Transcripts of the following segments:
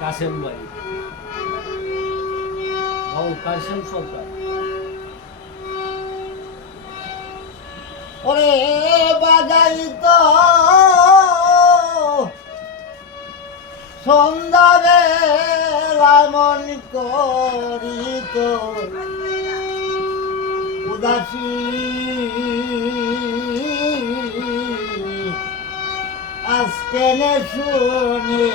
কাসেম ভাই। বাবু কাসেম সরকার। ওরে বাজাই তো। সন্ধ্যা বেলা মন করি তো উদাসী আজকে নে শুনি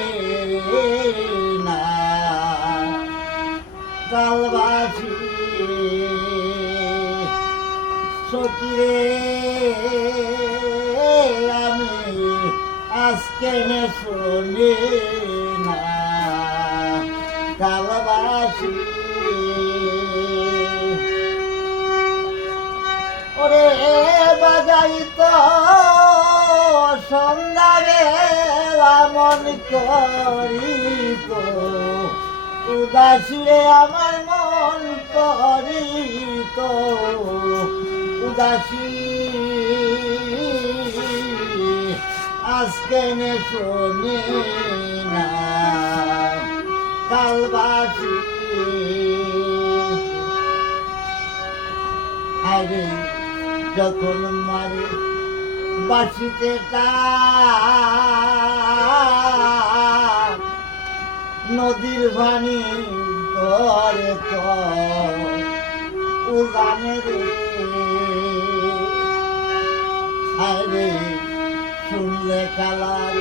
না? কালবাসী সকিরে আমি আজকে নে শুনি না? কালবাসী ওরে বাজাই তো মন করি তো উদাসীরে আমার মন করি তো উদাসী। আজকে নে শোনে না কালবাসী আরে, যখন মারে টান, নদীর ভানি ধরে তো শুনলে কালার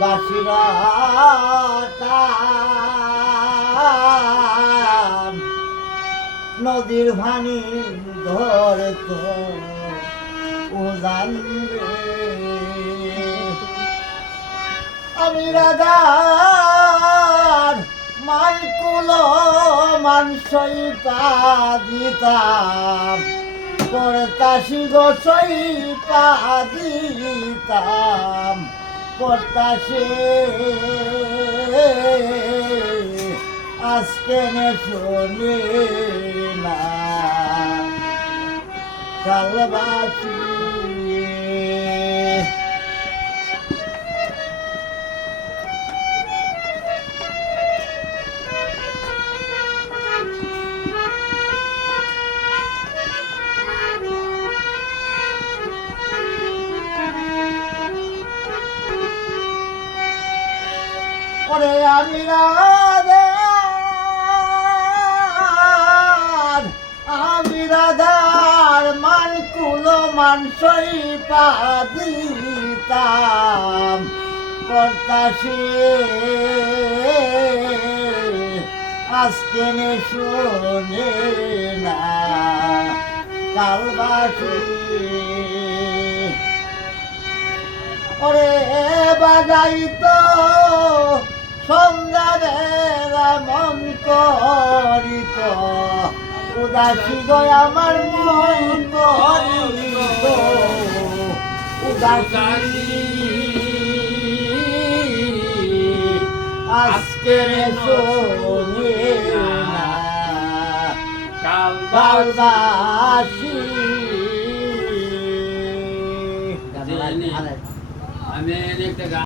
বাসিরা নদীর ভানি ধরে তো উজান রে। আমি রাধার মাইকুল মানসই পা দিতাম। পড়তাসি গোসই পা দিতাম। পড়তাসে আজকে নে শোনে না। কালবাসী ওরে আমি আমি রাধার মান কুলো মানসই পা দিতাম করতাসে আজকে শোনে না কালবাসী ওরে বাজাই তো করিত উদাসী গয় আমার মন করিত উদাসী। আমি একটা গান